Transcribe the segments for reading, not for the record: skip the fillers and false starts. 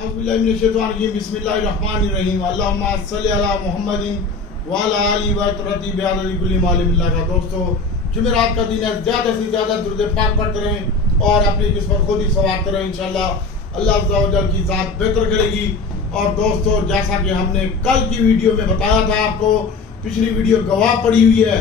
बिस्मिल्लाहिर्रहमानिर्रहीम अल्लाहुम्मा सल्ली अला मुहम्मदिन व अला आलिहि व तरती बिअददी कुल्ली मालिमिल्लाह का। दोस्तों, जुमेरात का दिन है, ज़्यादा से ज़्यादा दुरूद पाक पढ़ते रहें और अपनी किस्मत खुद ही संवारते रहें। इंशाल्लाह अल्लाह अज़्ज़ा व जल की ज़ात बेहतर करेगी। और दोस्तों, जैसा कि हमने कल की वीडियो में बताया था आपको, पिछली वीडियो गवाह पड़ी हुई है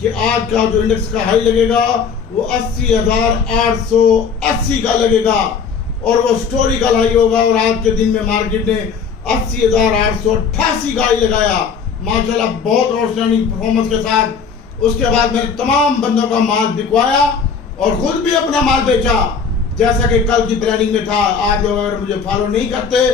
कि आज का जो इंडेक्स का हाई लगेगा वो 80,880 का लगेगा और वो हिस्टोरिकल हाई होगा। और आज के दिन में मार्केट ने 80,888 का हाई लगाया, माशाल्लाह बहुत आउटस्टैंडिंग परफॉर्मेंस के साथ। उसके बाद मैंने तमाम बंदों का माल बिकवाया और खुद भी अपना माल बेचा, जैसा कि कल की प्लानिंग में था। आप लोग अगर मुझे फॉलो नहीं करते,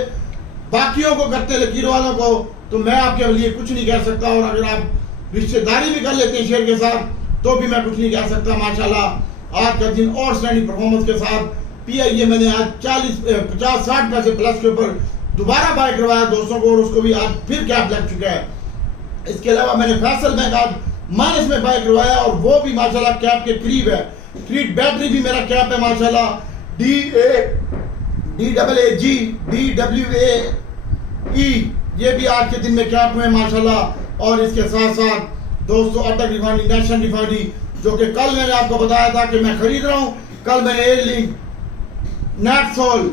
बाकियों को करते, लकीर वालों को, तो मैं आपके लिए कुछ नहीं कह सकता। और अगर आप रिश्तेदारी भी कर लेते हैं शेयर के साथ तो भी मैं कुछ नहीं कह सकता। माशाल्लाह आज का दिन और स्टैंडिंग परफॉर्मेंस के साथ पीआईए मैंने आज 50-60 पैसे प्लस के ऊपर दोबारा बाय करवाया दोस्तों को, और उसको भी आज फिर कैप लग चुका है। इसके अलावा मैंने फैसल बैंक आज माइनस में बाय करवाया और वो भी माशाल्लाह कैप के करीब है। फ्रीड बैटरी भी मेरा कैप है माशाल्लाह, DWAE ये भी आज के दिन में कैप में माशाल्लाह। और इसके साथ साथ दोस्तों अटक रिफाइनरी, नेशनल रिफाइनरी, जो कि कल मैंने आपको बताया था कि मैं खरीद रहा हूं। कल मैंने एयरलिंक, नेटसोल,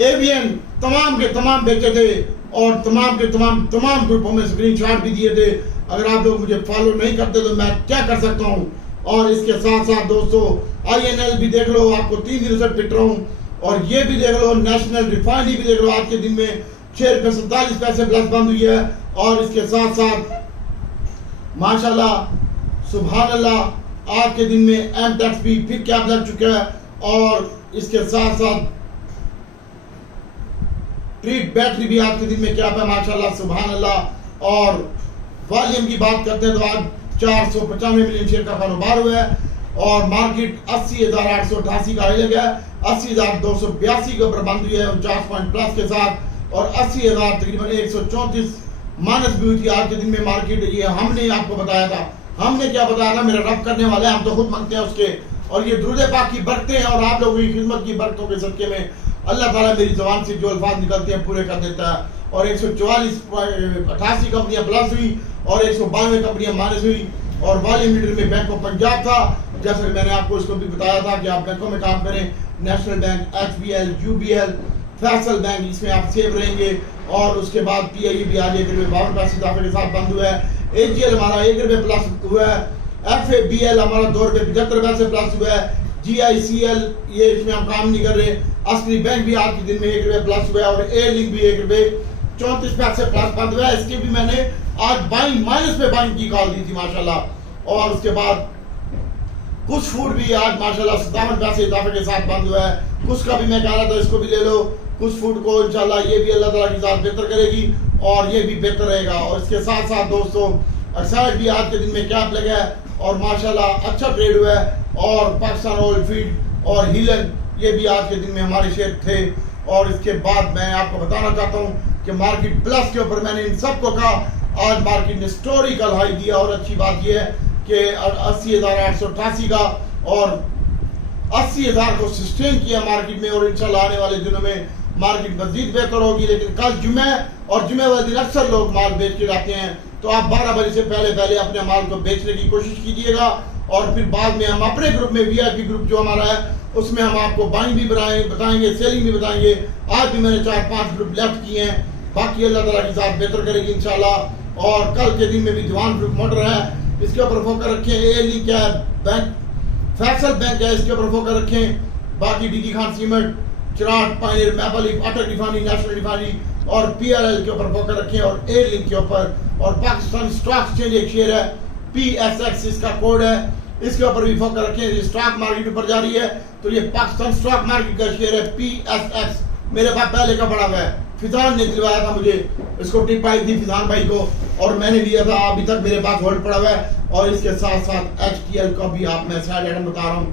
एवियन तमाम के तमाम बेचे थे और तमाम के तमाम ग्रुपों में स्क्रीनशॉट भी दिए थे। अगर आप लोग मुझे फॉलो नहीं करते तो मैं क्या कर सकता हूं। और इसके साथ साथ दोस्तों INL भी देख लो, आपको 3 दिनों से पिट रहा हूं। और ये भी देख लो, नेशनल रिफाइनरी भी देख लो, आज के दिन में 6 रुपये 47 पैसे प्लस बंद हुई है। और इसके साथ साथ माशाल्लाह सुभान अल्लाह आज के दिन में एमटेक्स भी फिर कैप लग चुका है। और इसके साथ साथ ट्रीट बैटरी भी आज के दिन में कैप है माशाल्लाह सुभान अल्लाह। और वॉल्यूम की बात करते हैं तो आज 495 मिलियन शेयर का कारोबार हुआ है और मार्केट 80,888 का हाई लगा है। 80,282 के ऊपर बंद हुई है 49 पॉइंट प्लस के साथ। और 80,000 तकरीबन 134 माइनस भी हुई थी आज के दिन में मार्केट। ये हमने आपको बताया था, हमने क्या बताया था, मेरा रब करने वाले हम तो खुद मांगते हैं उसके। और ये दुरूद पाक की बरकतें हैं और आप लोगों की खिदमत की बरकतों के सदके में अल्लाह ताला मेरी ज़बान से जो अल्फाज निकलते हैं पूरे कर देता है। और 144.88 कंपनियां प्लस हुई और 192 कंपनियां माइनस हुई। और वॉल्यूम लीडर में बैंक ऑफ पंजाब था, जैसा कि मैंने आपको इसको भी बताया था कि आप बैंकों में काम करें। National bank, HBL, UBL, Faysal bank, इसमें आप सेव रहेंगे। और उसके बाद PIE भी आज 1 रुपये 52 पैसे इजाफे के साथ बंद हुआ है। AGL हमारा 1 रुपये प्लस हुआ है। FABL हमारा 2 रुपये 75 पैसे प्लस हुआ है। GICL ये इसमें हम काम नहीं कर रहे। असली बैंक भी आज के दिन में 1 रुपये प्लस हुआ है। और एयरलिंक भी 1 रुपये 34 पैसे प्लस बंद हुआ है। इसके भी मैंने आज बाइंग माइनस पे बाइंग की कॉल दी थी माशाल्लाह। और उसके बाद कुछ फूड भी आज माशाल्लाह 57 पैसे इजाफे के साथ बंद हुआ है। कुछ का भी मैं कह रहा था इसको भी ले लो, कुछ फूड को इंशाल्लाह ये भी अल्लाह ताला की ज़ात बेहतर करेगी और ये भी बेहतर रहेगा। और इसके साथ साथ दोस्तों एक्साइड भी आज के दिन में कैप लगा है और माशाल्लाह अच्छा ट्रेड हुआ है। और पाकिस्तान ऑयल फीड और हीलन ये भी आज के दिन में हमारे शेयर थे। और इसके बाद मैं आपको बताना चाहता हूँ कि मार्केट प्लस के ऊपर मैंने इन सबको कहा, आज मार्केट ने हिस्टोरिकल हाई दिया। और अच्छी बात यह है कि 80,888 का और 80,000 को सस्टेन किया मार्केट में। और इंशाल्लाह आने वाले दिनों में मार्केट मजीद बेहतर होगी। लेकिन कल जुमे और जुमे वाले दिन अक्सर लोग माल बेच के जाते हैं, तो आप 12 बजे से पहले अपने माल को बेचने की कोशिश कीजिएगा। और फिर बाद में हम अपने ग्रुप में VIP ग्रुप जो हमारा है उसमें हम आपको बाइंग भी बताएंगे, सेलिंग भी बताएंगे। आज भी मैंने 4-5 ग्रुप लेफ्ट किए हैं, बाकी अल्लाह ताला की ज़ात बेहतर करेगी इंशाल्लाह। और कल के दिन में भी दीवान ग्रुप मोटर है, इसके ऊपर फोकस रखें। एयरलिंक क्या है, बैंक फैसल बैंक है, इसके ऊपर फोकस रखें। बाकी DD खान सीमेंट, चिराग, पायनियर, मैपल, अटक रिफाइनरी, नेशनल रिफाइनरी और PRL के ऊपर फोकस रखें। और एयरलिंक के ऊपर। और पाकिस्तान स्टॉक एक्सचेंज एक शेयर है, PSX इसका कोड है, इसके ऊपर भी फोकस रखें। स्टॉक मार्केट ऊपर जा रही है तो ये पाकिस्तान स्टॉक मार्केट का शेयर है PSX, मेरे पास पहले का पड़ा हुआ है। फिजान ने दिलवाया था मुझे, इसको टिप आई थी फिजान भाई को और मैंने लिया था, अभी तक मेरे पास होल्ड पड़ा हुआ है। और इसके साथ साथ HTL का भी आप मैं साइड आइटम बता रहा हूँ,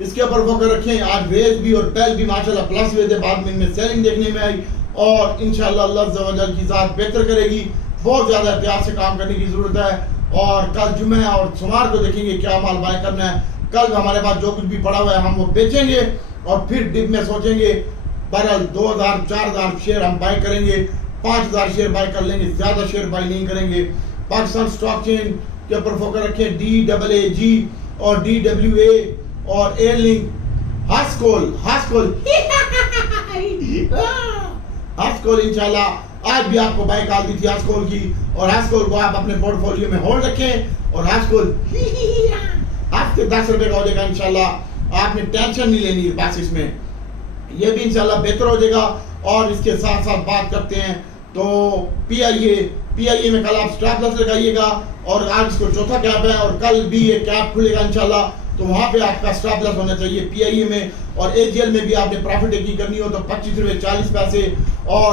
इसके ऊपर फोकस रखें। आज वेज भी और टेल भी माशाल्लाह प्लस हुए थे, बाद में इनमें सेलिंग देखने में आई। और इंशाल्लाह अल्लाह अज़्ज़ा व जल की ज़ात बेहतर करेगी। बहुत ज़्यादा एहतियात से काम करने की ज़रूरत है। और कल जुमे और सोमवार को देखेंगे क्या माल बाय करना है। कल हमारे पास जो कुछ भी पड़ा हुआ है हम वो बेचेंगे और फिर डिप में सोचेंगे बहरहाल 2000 4000 शेयर हम बाय करेंगे, 5000 शेयर बाय कर लेंगे, ज्यादा शेयर बाय नहीं करेंगे। पाकिस्तान स्टॉक चेन के ऊपर फोकस रखें, DAAG और DWA और एयरलिंक, हास्कोल हास्कोल इंशाल्लाह आज भी आपको बाय कॉल दी थी हास्कोल की, और हास्कोल को आप अपने पोर्टफोलियो में होल्ड रखें, और हास्कोल आपके 10 रुपए का हो जाएगा इंशाल्लाह, आपने टेंशन नहीं लेनी बस इसमें, ये भी इंशाल्लाह बेहतर हो जाएगा। और इसके साथ साथ बात करते हैं तो PIA में कल आप स्टॉप लॉस लगाइएगा, और आज इसको चौथा कैप है और कल भी ये कैप खुलेगा इंशाल्लाह, तो वहां पे आपका स्टॉप लॉस होना चाहिए PIA में। और AGL में भी आपने प्रॉफिट टेकिंग करनी हो तो 25 रुपए 40 पैसे और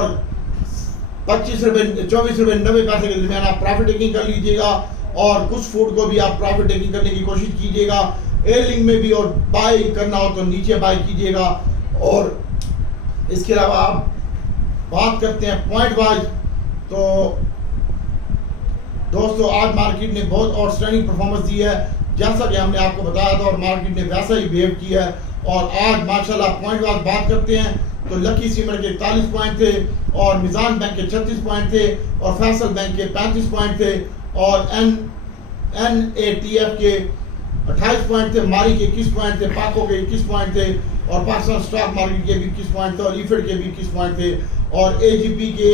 24 रुपए 90 पैसे के दरमियान आप प्रॉफिट टेकिंग कर लीजिएगा, और कुछ फूड को भी आप प्रॉफिट टेकिंग करने की कोशिश कीजिएगा। एयरलिंक में भी और बाय करना हो तो नीचे बाय कीजिएगा। और इसके अलावा आप बात करते हैं पॉइंट वाइज, तो दोस्तों आज मार्केट ने बहुत आउटस्टैंडिंग परफॉर्मेंस दी है, जैसा कि हमने आपको बताया था, और मार्केट ने वैसा ही बिहेव किया है। और आज माशाल्लाह पॉइंट वाइज बात करते हैं तो लकी सीमेंट के 41 पॉइंट थे, और मिजान बैंक के 36 पॉइंट थे, और फैसल बैंक के 35 पॉइंट थे, और NATF के 28 पॉइंट थे, मारी के 21 पॉइंट थे, पाको के 21 पॉइंट थे, और पाकिस्तान स्टॉक मार्केट के भी 21 पॉइंट थे, और ईफेड के भी 21 पॉइंट थे, और AGP के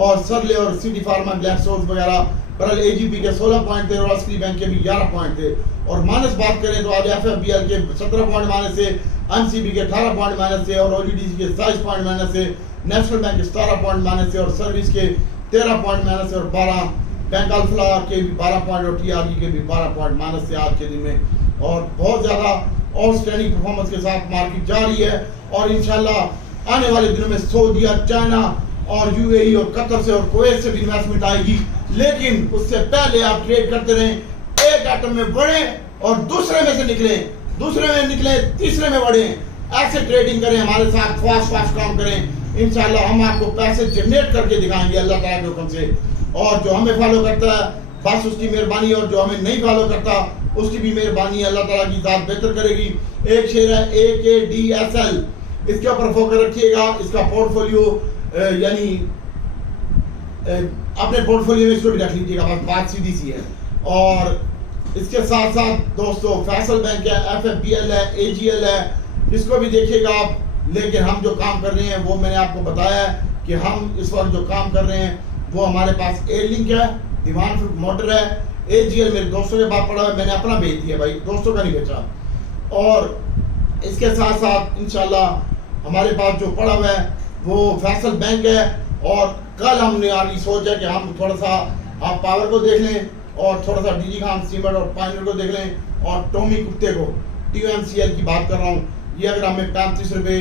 और सरले और सिटी फार्मा ग्लैक्सोस वगैरह, बहरहाल AGP के 16 पॉइंट थे, और अस्ली बैंक के भी 11 पॉइंट थे। और माइनस बात करें तो आज FFBL के 17 पॉइंट माइनस थे, NCB के 18 पॉइंट माइनस थे, और OGDC के 27 पॉइंट माइनस थे, नेशनल बैंक के 17 पॉइंट माइनस थे, और सर्विस के 13 पॉइंट माइनस थे, और 12 बैंक अल्फा के भी 12 पॉइंट और TRG के भी 12 पॉइंट माइनस थे आज के दिन में। और बहुत ज्यादा आउटस्टैंडिंग परफॉर्मेंस के साथ मार्केट जा रही है, और इंशाल्लाह आने वाले दिनों में सऊदी, चाइना और UAE और कतर से और कुवैत से भी इन्वेस्टमेंट आएगी, लेकिन उससे पहले आप ट्रेड करते रहें, एक आइटम में बढ़े और दूसरे में से निकले, दूसरे में निकले तीसरे में बढ़े, ऐसे ट्रेडिंग करें, हमारे साथ फास्ट काम करें, इंशाल्लाह हम आपको पैसे जनरेट करके दिखाएंगे अल्लाह ताला के हुक्म से। और जो हमें फॉलो करता है बस उसकी मेहरबानी, और जो हमें नहीं फॉलो करता उसकी भी मेहरबानी, अल्लाह ताला की जात बेहतर करेगी। एक शेयर है AKDSL, इसके ऊपर फोकस रखिएगा, इसका पोर्टफोलियो यानी अपने पोर्टफोलियो में इसको भी रख लीजिएगा, बस बात सीधी सी है। और इसके साथ साथ दोस्तों फैसल बैंक है, FFBL है, AGL है, इसको भी देखिएगा आप। लेकिन हम जो काम कर रहे हैं वो मैंने आपको बताया है कि हम इस वक्त जो काम कर रहे हैं वो हमारे पास एयरलिंक है, दीवान फ्रूट मोटर है, AGL मेरे दोस्तों के पास पड़ा है, मैंने अपना बेच दिया भाई, दोस्तों का नहीं बेचा। और इसके साथ साथ इंशाल्लाह हमारे पास जो पड़ा हुआ है वो फैसल बैंक है। और कल हमने आगे सोचा कि हम थोड़ा सा आप पावर को देख लें, और थोड़ा सा DG खान सीमेंट और पाइनर को देख लें, और टॉमी कुत्ते को TUMCL की बात कर रहा हूँ, ये अगर हमें 35 रुपये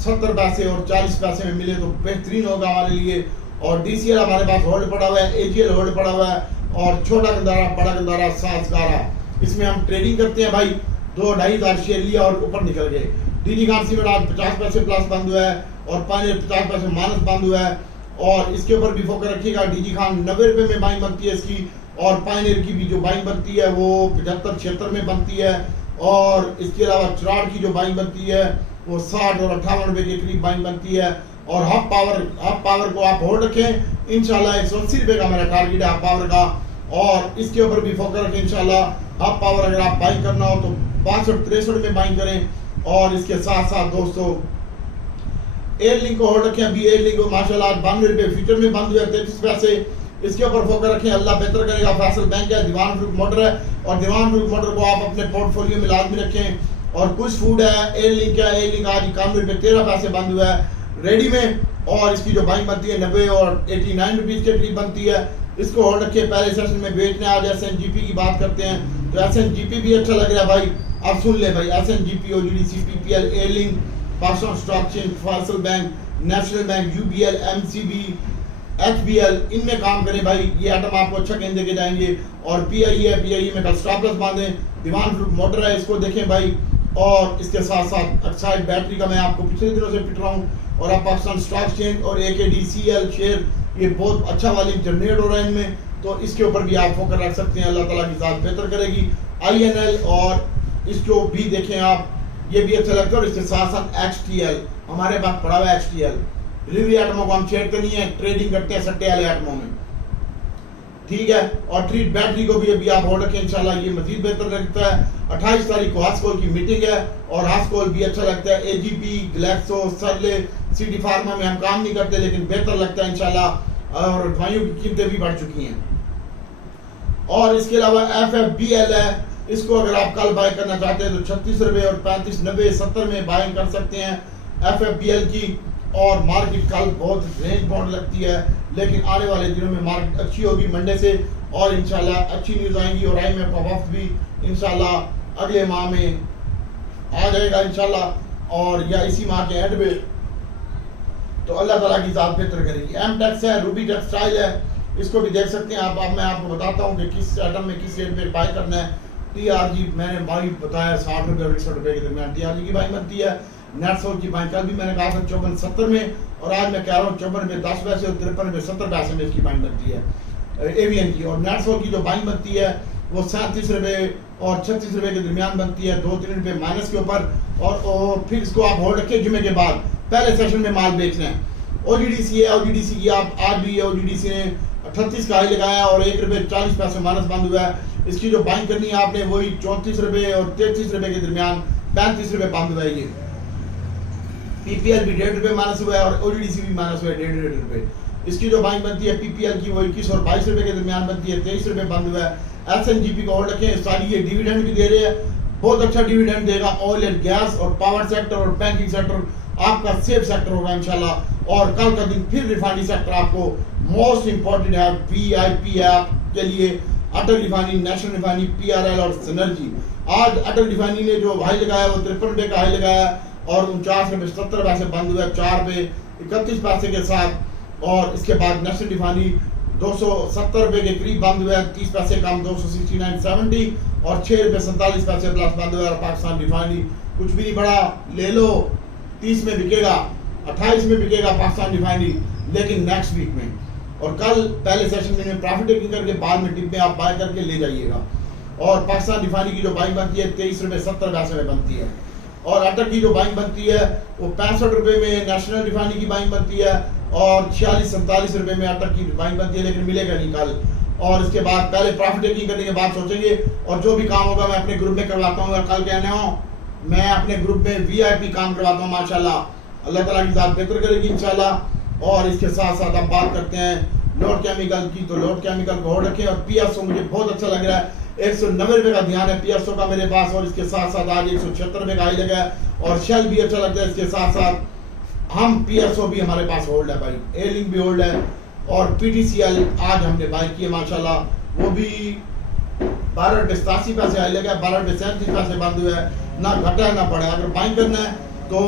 70 पैसे और 40 पैसे में मिले तो बेहतरीन होगा हमारे लिए। और DCL हमारे पास होल्ड पड़ा हुआ है, AGL होल्ड पड़ा हुआ है, और छोटा गंदारा, बड़ा गंदारा, सासगारा, इसमें हम ट्रेडिंग करते हैं भाई। 2-2.5 हज़ार शेयर लिया और ऊपर निकल गए। DG खान सीमेंट आज 50 पैसे प्लस बंद हुआ है, और पाइनर 50 पैसे माइनस बंद हुआ है, और इसके ऊपर भी फोकस रखिएगा। DG खान 90 रुपये में बाइंग बनती है इसकी, और पाइनर की भी जो बाइंग बनती है वो 75-76 में बनती है, और इसके अलावा चराड़ की जो बाइंग बनती है वो 60 और 58 रुपए के करीब बाइंग बनती है। और हब पावर को आप होल्ड रखें, इंशाल्लाह 180 रुपए का मेरा टारगेट है हब पावर का, और इसके ऊपर भी फोकस रखें इंशाल्लाह। हब पावर अगर आप बाइंग करना हो तो 62-63 में बाइंग करें। और इसके साथ साथ दोस्तों एयरलिंक को होल्ड रखें, अभी एयरलिंक को माशाल्लाह 92 रुपए फ्यूचर में बंद हुआ है 33 पैसे, इसके ऊपर फोकस रखें, अल्लाह बेहतर करेगा। फैसल बैंक है, दीवान फ्रूट मोटर है, और दीवान फ्रूट मोटर को आप अपने पोर्टफोलियो में लाजमी रखें। और कुछ फूड है, एयरलिंक है, एयरलिंक आज 91 रुपए 13 पैसे बंद हुआ है रेडी में, और इसकी जो बाइंग बनती है 90 और 89 रुपीज के करीब बनती है, इसको होल्ड रखिए। पहले सेशन में बेचने आज SNGP की बात करते हैं, तो SNGP भी अच्छा लग रहा है भाई, अब सुन ले भाई, SNGP, OGDC, PPL, airlink, Pakistan stock change, Faisal bank, national bank, UBL, MCB, HBL, इनमें काम करें भाई, ये आइटम आपको अच्छा कहीं देके जाएंगे। और PIE है, PIE में कल स्टॉप लॉस बांधें। दीवान फ्रूट मोटर है, इसको देखें भाई। और इसके साथ साथ एक्साइड बैटरी का मैं आपको पिछले दिनों से पिट रहा हूँ, और अब पाकिस्तान स्टॉक चेंज और AKDCL शेयर ये बहुत अच्छा वॉल्यूम जनरेट हो रहा है इनमें, तो इसके ऊपर भी आप फोकस रख सकते हैं, अल्लाह ताला की जात बेहतर करेगी। INL और इसको भी देखें आप, ये भी अच्छा लगता है। और इसके साथ साथ XTL हमारे पास पड़ा हुआ है। XTL डिलीवरी आइटमों को हम छेड़ते नहीं है, ट्रेडिंग करते हैं सट्टे वाले आइटमों में, ठीक है। और ट्रीट बैटरी को भी अभी आप होल्ड रखें, इंशाल्लाह ये मजीद बेहतर लगता है। 28 तारीख को हास्कोल की मीटिंग है और हास्कोल भी अच्छा लगता है। AGP, ग्लैक्सो, सरले, सिटी फार्मा में हम काम नहीं करते लेकिन बेहतर लगता है इंशाल्लाह। और दवाइयों की कीमतें भी बढ़ चुकी हैं। और इसके अलावा FFBL है, इसको अगर आप कल बाय करना चाहते हैं तो 36 रुपये और 35, 90, 70 में बाइंग कर सकते हैं FFBL की। और मार्केट कल बहुत रेंज बाउंड लगती है लेकिन आने वाले दिनों में मार्केट अच्छी होगी मंडे से और इंशाल्लाह अच्छी न्यूज़ आएंगी। और IMF का वफ्द भी इंशाल्लाह अगले माह में आ जाएगा इंशाल्लाह, और या इसी माह के एंड में, तो अल्लाह ताला की ज़ात बेहतर करेगी। MTEX है, रूबी टेक्सटाइल है, इसको भी देख सकते हैं आप। अब मैं आपको बताता हूँ कि किस आइटम में किस रेट में बाय करना है। TRG मैंने बाई बताया 60 रुपये और 61 रुपये के दरमियान TRG की बाई बनती है। नेटसोल की बाई कल भी मैंने कहा था 54.70 में, और आज मैं कह रहा हूँ 54 में 10 पैसे और 53 में 70 पैसे में इसकी बाई बनती है AVN की। और नेटसोल की जो बाई बनती है वो 37 रुपये और 36 रुपये के दरमियान बनती है, 2-3 रुपये माइनस के ऊपर। और फिर इसको आप होल्ड रखें, जुमे के बाद पहले सेशन में माल बेचना है। OGDC है, OGDC की आप आज भी OGDC ने 38 का हाई लगाया और 1 रुपये 40 पैसे माइनस बंद हुआ है। इसकी जो बाइंग करनी है आपने वही 34 रुपये और 33 रुपये के दरमियान 35 रुपये बंद हुआ है। ये PPL भी 1.5 रुपये माइनस हुआ है और OGDC भी माइनस हुआ है 1.5 रुपये। इसकी जो बाइंग बनती है PPL की वो 21 और 22 रुपये के दरमियान बनती है, 23 रुपये बंद हुआ है। SNGP को होल्ड रखें, सारी ये डिविडेंड भी दे रहे हैं, बहुत अच्छा डिविडेंड देगा। ऑयल एंड गैस और पावर सेक्टर और बैंकिंग सेक्टर आपका सेफ सेक्टर होगा इंशाल्लाह। और कल का दिन फिर रिफाइनरी सेक्टर आपको मोस्ट इंपॉर्टेंट है VIP ऐप के लिए। अटल रिफाइनरी, नेशनल रिफाइनरी, PRL और सिनर्जी। आज अटल रिफाइनरी ने जो हाई लगाया वो 53 रुपये का हाई लगाया और 49 रुपये 70 पैसे बंद हुआ, 4 रुपये 31 पैसे के साथ। और इसके बाद नेशनल रिफाइनरी 270 रुपये के करीब बंद हुआ है, 30 पैसे कम 269.70 और 6 रुपये 47 पैसे प्लस बंद हुआ है। पाकिस्तान रिफाइनरी कुछ भी नहीं बढ़ा, ले लो 30 में बिकेगा, 28 में बिकेगा पाकिस्तान रिफाइनरी, लेकिन नेक्स्ट वीक में। और कल पहले सेशन में प्रॉफिट टेकिंग करके बाद में डिप में आप बाय करके ले जाइएगा। और पाकिस्तान रिफाइनरी की जो बाइंग बनती है 23 रुपये 70 पैसे में बनती है। और अटल की जो बाइंग बनती है वो 65 रुपये में नेशनल रिफाइनरी की बाइंग बनती है और 46-47 रुपये में अटक की बाइंग बनती है, लेकिन मिलेगा नहीं कल। और इसके बाद पहले प्रॉफिट टेकिंग करने के बाद सोचेंगे, और जो भी काम होगा मैं अपने ग्रुप में करवाता हूँ। कल कहने हो मैं अपने ग्रुप में VIP काम करवाता हूँ माशाल्लाह। अल्लाह ताला की ज़ात बेहतर करेगी इंशाल्लाह। और इसके साथ साथ आप बात करते हैं लोड केमिकल की, तो लोड केमिकल को होल्ड रखें। और PSO मुझे बहुत अच्छा लग रहा है, 190 रुपये का ध्यान है PSO का मेरे पास। और इसके साथ साथ आज 176 रुपये का हाई लगा है और शेल भी अच्छा लगता है। इसके साथ साथ हम PSO भी हमारे पास होल्ड है भाई, A-Link भी होल्ड है। और PTCL आज हमने बाय किए माशाल्लाह, वो भी 12 रुपये 87 पैसे हाई लगा है, 12 रुपये 37 पैसे बंद हुआ है, ना घटा है ना बढ़ा। अगर बाइंग करना है तो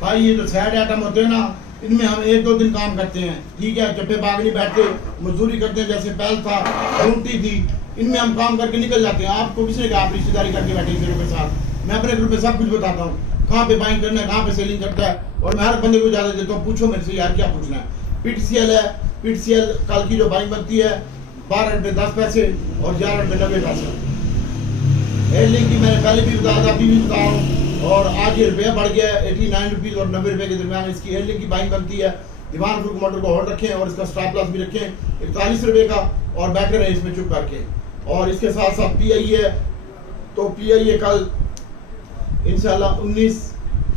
भाई ये जो सैड आइटम होते हैं ना, इनमें हम 1-2 दिन काम करते हैं, ठीक है, चप्पे बाग नहीं बैठते, मजदूरी करते हैं। जैसे पहल था, ढूंढती थी, इनमें हम काम करके निकल जाते हैं। आपको किसने कहा आप रिश्तेदारी करके बैठे किसी के साथ? मैं अपने ग्रुप में सब कुछ बताता हूँ, कहाँ पे बाइंग करना है, कहाँ पे सेलिंग करता है, और मैं हर बंदे को इजाजत देता हूँ। पूछो मेरे से यार क्या पूछना है। PTCL है, PTCL कल की जो बाइंग बनती है 12 रुपये 10 पैसे और 11 रुपये 90 पैसे। A-Link की मैंने पहले भी बताया था, अभी भी बता रहा हूँ। और आज ये रुपया बढ़ गया है, 89 रुपीज़ और 90 रुपये के दरमियान इसकी A-Link की बाइंग बनती है। दीवान फूक मोटर को होल्ड रखें और इसका स्टॉप लॉस भी रखें 41 रुपये का, और बैठे रहे इसमें चुप करके। और इसके साथ साथ PI है, तो PI कल इंशाल्लाह 19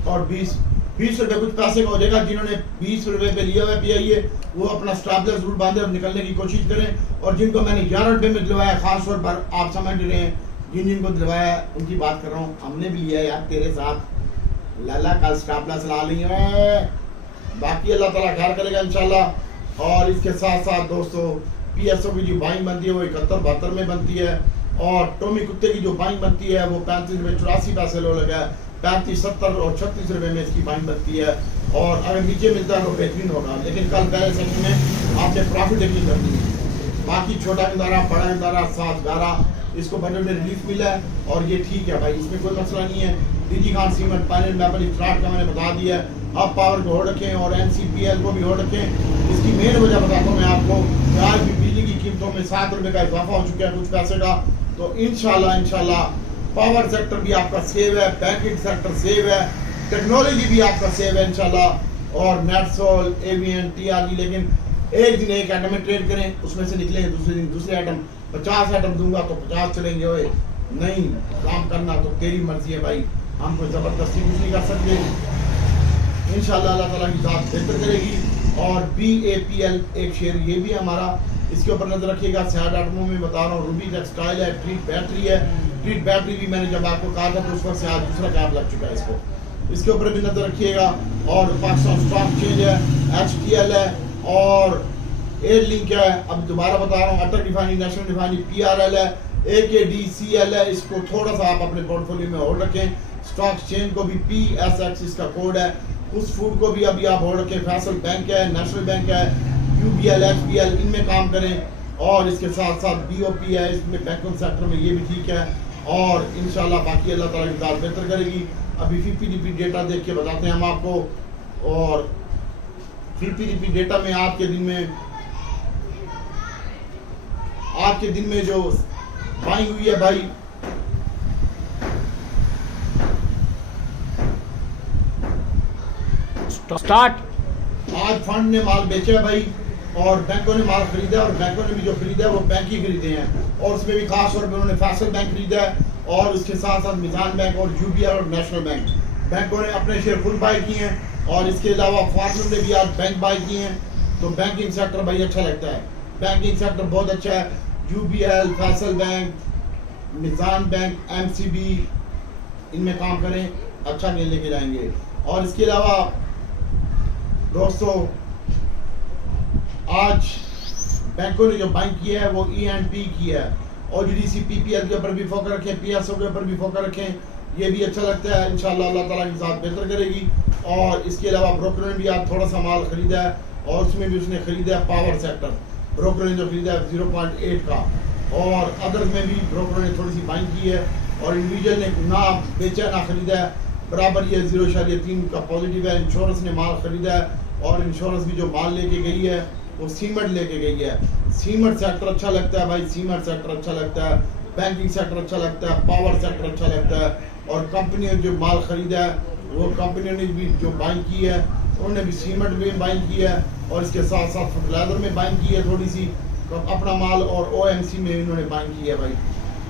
और 20 रुपये कुछ पैसे का हो जाएगा। जिन्होंने 20 रुपये पे लिया हुआ PI वो अपना स्टॉप लॉस जरूर बांधे और निकलने की कोशिश करें। और जिनको मैंने 11 रुपये में दिलवाया, खास तौर पर आप समझ रहे हैं जिनको दिलवाया उनकी बात कर रहा हूँ, हमने भी लिया यार तेरे साथ लाला, कल स्टॉप लॉस ला ली है। बाकी अल्लाह ताला खैर करेगा इंशाल्लाह। और इसके साथ साथ दोस्तों PSO की जो बाइंग बनती है वो 71-72 में बनती है। और टोमी कुत्ते की जो बाइंग बनती है वो 35 रुपये 84 पैसे लो लगा है, 35, 70 और 36 रुपये में इसकी बाइंग बनती है। और अगर नीचे मिलता है तो बेहतरीन होगा, लेकिन कल पहले सेशन में आपने प्रॉफिट टेकिंग करनी है। बाकी छोटा इंदारा, बड़ा इंदारा, 7-11 इसको बजट में रिलीफ मिला है और ये ठीक है भाई, इसमें कोई मसला नहीं है। DG Khan cement, panel, maple, flat का मैंने बता दिया है। अब पावर को होल्ड रखें और NCPL को भी होल्ड रखें। इसकी मेन वजह बताता हूँ मैं आपको, आज भी बिजली की कीमतों में 7 रुपये का इजाफा हो चुका है कुछ पैसे का। तो इंशाल्लाह पावर सेक्टर भी आपका सेव है, बैंकिंग सेक्टर सेव है, टेक्नोलॉजी भी आपका सेव है इंशाल्लाह, और नेटसोल, एवियन, टीआरजी। लेकिन एक दिन एक आइटम में ट्रेड करें, उसमें से निकलेंगे दूसरे दिन दूसरे आइटम। 50 आइटम दूंगा तो 50 चलेंगे। ओए नहीं, काम करना तो तेरी मर्जी है भाई, हम कोई ज़बरदस्ती कुछ नहीं कर सकते। इंशाल्लाह अल्लाह ताला की ज़ात बेहतर करेगी। और BAPL एक शेयर ये भी हमारा, इसके ऊपर नजर रखिएगा। सयाद आटमों में बता रहा हूँ, रूबी टेक्सटाइल है, ट्रीट बैटरी है। ट्रीट बैटरी भी मैंने जब आपको कहा था तो उस वक्त से आज दूसरा कैप लग चुका है इसको, इसके ऊपर भी नजर रखिएगा। और पाकिस्तान स्टॉक चेंज है, HTL है और एयर लिंक है। अब दोबारा बता रहा हूँ, अटल रिफाइनरी, नेशनल रिफाइनरी, PRL है, AKDCL है। इसको थोड़ा सा आप अपने पोर्टफोलियो में होल्ड रखें। स्टॉक चेंज को भी PSX इसका कोड है। उस फूड को भी अभी आप होल्ड रखें। फैसल बैंक है, नेशनल बैंक है, UBL, HBL, इनमें काम करें। और इसके साथ साथ BOP है, इसमें बैंकिंग सेक्टर में ये भी ठीक है। और इंशाल्लाह बाकी अल्लाह ताला की ज़ात बेहतर करेगी। अभी FPDP डेटा देख के बताते हैं हम आपको। और FPDP डेटा में आज के दिन में जो बाइंग हुई है भाई, स्टार्ट। आज फंड ने माल बेचा है भाई, और बैंकों ने माल खरीदा है। और बैंकों ने भी जो खरीदा है वो बैंक ही खरीदे हैं। और उसमें भी खास तौर पर उन्होंने फैसल बैंक खरीदा है, और उसके साथ साथ मिजान बैंक और UBL और नेशनल बैंक, बैंकों ने अपने शेयर फुल बाय किए हैं। और इसके अलावा फार्मर ने भी आज बैंक बाय किए हैं। तो बैंकिंग सेक्टर भाई अच्छा लगता है, बैंकिंग सेक्टर बहुत अच्छा है। UBL, Faysal bank, Meezan bank, MCB, इनमें काम करें, अच्छा नहीं लेके जाएंगे। और इसके अलावा दोस्तों, आज बैंकों ने जो बाइंग किया है वो E&P किया है। और OGDC PPL के ऊपर भी फोकस रखें, PSO के ऊपर भी फोकस रखें, ये भी अच्छा लगता है। इंशाल्लाह अल्लाह ताला की ज़ात बेहतर करेगी। और इसके अलावा ब्रोकर ने भी आज थोड़ा सा माल खरीदा है, और उसमें भी उसने खरीदा है पावर सेक्टर। ब्रोकर ने जो खरीदा है 0.8 का, और अदर्स में भी ब्रोकर ने थोड़ी सी बाइंग की है। और इंडिविजुअल ने ना बेचा ना खरीदा है, बराबर ये 0.3 का पॉजिटिव है। इंश्योरेंस ने माल खरीदा है, और इंश्योरेंस भी जो माल लेके गई है वो सीमेंट लेके गई है। सीमेंट सेक्टर अच्छा लगता है भाई, सीमेंट सेक्टर अच्छा लगता है, बैंकिंग सेक्टर अच्छा लगता है, पावर सेक्टर अच्छा लगता है। और कंपनी ने जो माल खरीदा है वो कंपनी ने भी जो बाइंग की है, उन्होंने भी सीमेंट में बाइंग की है, और इसके साथ साथ फर्टिलाइजर में बाइंग की है थोड़ी सी अपना माल, और OMC में इन्होंने बाइंग की है भाई।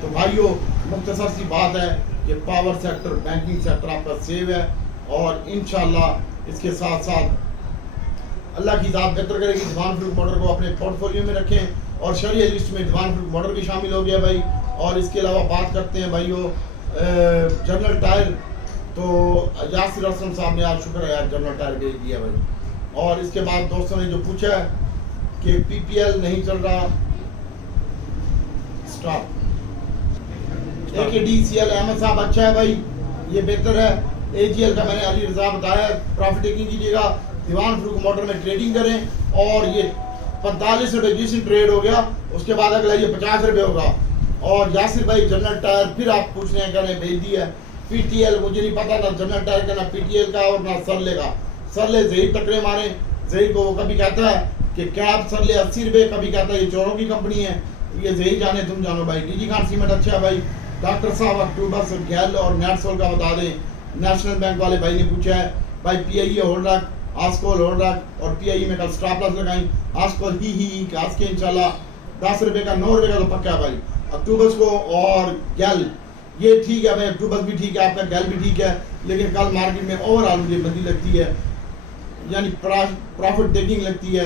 तो भाइयों, मुख्तसर सी बात है कि पावर सेक्टर, बैंकिंग सेक्टर आपका सेव है। और इंशाल्लाह इसके साथ साथ अल्लाह की ज़ात बेहतर करेगी। दिवान फ्रूट मोटर को अपने पोर्टफोलियो में रखें, और शरिया लिस्ट में दिवान फ्रूट मोटर भी शामिल हो गया भाई। और इसके अलावा बात करते हैं भाइयों जनरल टायर। तो यासिर असलम साहब ने आज, शुक्र है, जनरल टायर भेज दिया भाई। और इसके बाद दोस्तों ने जो पूछा है कि PPL नहीं चल रहा, स्टॉप। AKDCL अहमद साहब अच्छा है भाई, ये बेहतर है। AGL का मैंने अली रजा बताया, प्रॉफिट टेकिंग कीजिएगा, दीवान फ्रूट मोटर में ट्रेडिंग करें। और ये 45 रुपये जिस दिन ट्रेड हो गया, उसके बाद अगला ये 50 रुपये होगा। और यासिर भाई जनरल टायर फिर आप पूछ रहे हैं, करें भेज दिया। PTL मुझे नहीं पता, ना जनरल टायर का, ना PTL का, और ना सरले का। सरले जहीर टकरे मारे, जहीर को वो कभी कहता है कि कैब सरले 80 रुपये, कभी कहता है ये चोरों की कंपनी है। ये जहीर जाने, तुम जानो भाई। DG खान सीमेंट अच्छा है भाई। डॉक्टर साहब अक्टूबर से गैल और नेटसोल का बता दें। नेशनल बैंक वाले भाई ने पूछा है भाई, PIE होल्ड रख, आस्कोल होल्ड रख, और PIE में कल स्टॉप लॉस लगाई। आस्कोल ही आज के इंशाल्लाह 10 रुपये का, 9 रुपये का तो पक्का है भाई। अक्टूबर को और गैल ये ठीक है भाई, अक्टूबर भी ठीक है, आपका गैल भी ठीक है। लेकिन कल मार्केट में ओवरऑल मुझे मंदी लगती है, यानी प्रॉफिट टेकिंग लगती है।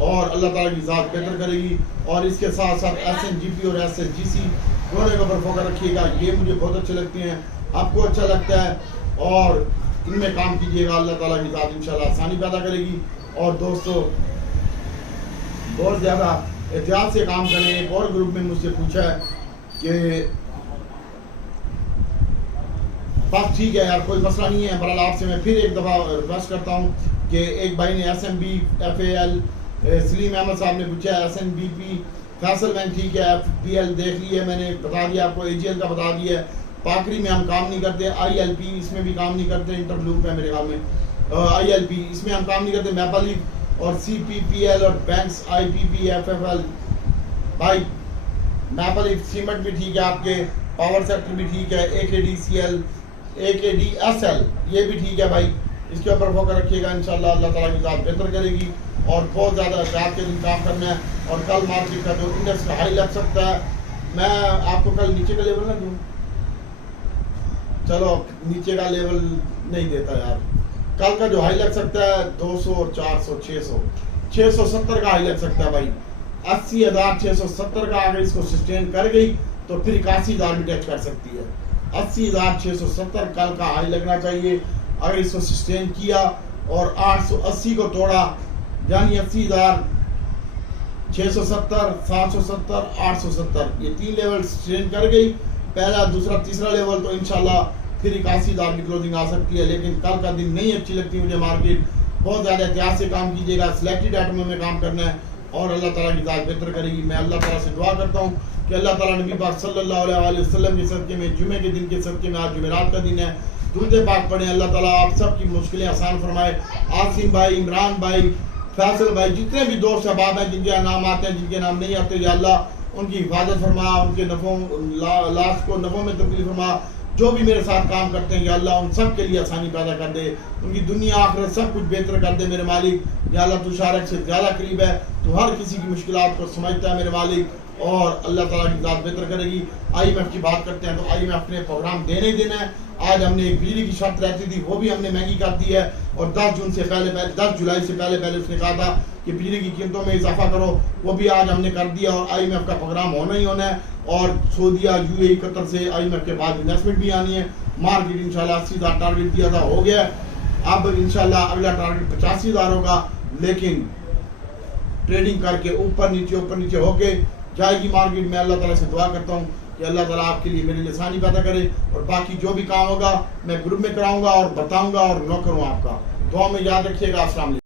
और अल्लाह ताला की ज़ात बेहतर करेगी। और इसके साथ साथ SNGP और SNGC दोनों के ऊपर फोकस रखिएगा, ये मुझे बहुत अच्छे लगते हैं, आपको अच्छा लगता है, और इनमें काम कीजिएगा। अल्लाह ताला की ज़ात इंशाल्लाह आसानी पैदा करेगी। और दोस्तों, बहुत ज़्यादा एहतियात से काम करें। एक और ग्रुप में मुझसे पूछा है कि बस ठीक है यार, कोई मसला नहीं है। बहरहाल आपसे मैं फिर एक दफ़ा रिक्वेस्ट करता हूँ कि एक भाई ने SMB, FAL, सलीम अहमद साहब ने पूछा है SNBP, फैसल बैंक ठीक है, FPL देख लिया, मैंने बता दिया आपको, AGL का बता दिया। पाकरी में हम काम नहीं करते, ILP इसमें भी काम नहीं करते, इंटरलूप है मेरे ख्याल में, ILP इसमें हम काम नहीं करते। मैपल और CPPL और बैंक्स IPP, FFL भाई, मैपल सीमेंट भी ठीक है आपके, पावर सेक्टर भी ठीक है, AKDCL, AKDSL ये भी ठीक है भाई, इसके ऊपर फोकस रखिएगा। इंशाल्लाह अल्लाह ताला की ज़ात बेहतर करेगी और बहुत ज़्यादा एहतियात के दिन काम करना है। और कल मार्केट का जो इंडेक्स का हाई लग सकता है, मैं आपको कल नीचे का लेवल ना दूँ, चलो नीचे का लेवल नहीं देता यार, कल का जो हाई लग सकता है 200, 400, 600, 670 का हाई लग सकता है भाई। 80,670 का अगर इसको सस्टेन कर गई तो फिर 81,000 भी टच कर सकती है। 80,670 कल का हाई लगना चाहिए। अगर इसको सस्टेन किया और 880 को तोड़ा, यानी 80,670, 770, 870 ये 3 लेवल सस्टेन कर गई, पहला, दूसरा, तीसरा लेवल, तो इंशाल्लाह फिर 81,000 की क्लोजिंग आ सकती है। लेकिन कल का दिन नहीं अच्छी लगती मुझे मार्केट। बहुत ज़्यादा एहतियात से काम कीजिएगा, सिलेक्टेड आइटमों में काम करना है और अल्लाह ताला की ज़ात बेहतर करेगी। मैं अल्लाह ताला से दुआ करता हूँ कि अल्लाह ताला नबी पाक सल्लल्लाहु अलैहि वसल्लम के सदक़े में, जुमे के दिन के सदक़े में, आज जुमेरात का दिन है, दुरूद पाक पढ़ें। अल्लाह ताला आप सब की मुश्किलें आसान फरमाए। आसिम भाई, इमरान भाई, फैसल भाई, जितने भी दोस्त अहबाब हैं जिनके नाम आते हैं, जिनके नाम नहीं आते, या अल्लाह उनकी हिफाजत फरमा, उनके नफ़ों लाश को नफ़ों में तब्दील फरमा। जो भी मेरे साथ काम करते हैं या अल्लाह उन सब के लिए आसानी पैदा कर दे, उनकी दुनिया आखिरत सब कुछ बेहतर कर दे मेरे मालिक। या अल्लाह तू शारक से ज़्यादा करीब है, तू हर किसी की मुश्किलात को समझता है मेरे मालिक, और अल्लाह ताला की ज़ात बेहतर करेगी। IMF की बात करते हैं तो IMF ने प्रोग्राम देना ही देना है। आज हमने एक बिजली की शर्त रहती थी, वो भी हमने महंगी कर दी है, और 10 जुलाई से पहले उसने कहा था कि बिजली की कीमतों में इजाफा करो, वो भी आज हमने कर दिया। और IMF का प्रोग्राम होना ही होना है, और सऊदीया, UAE, कतर से IMF के बाद इन्वेस्टमेंट भी आनी है। मार्केट इंशाल्लाह 80,000 टारगेट दिया था, हो गया। अब इंशाल्लाह अगला टारगेट 85,000 होगा, लेकिन ट्रेडिंग करके ऊपर नीचे होके जाएगी मार्केट। मैं अल्लाह ताला से दुआ करता हूँ कि अल्लाह ताला आपके लिए मेरे लिए आसानी पैदा करे, और बाकी जो भी काम होगा मैं ग्रुप में कराऊंगा और बताऊंगा और न करूँ आपका। दुआ में याद रखिएगा। अस्सलाम वालेकुम।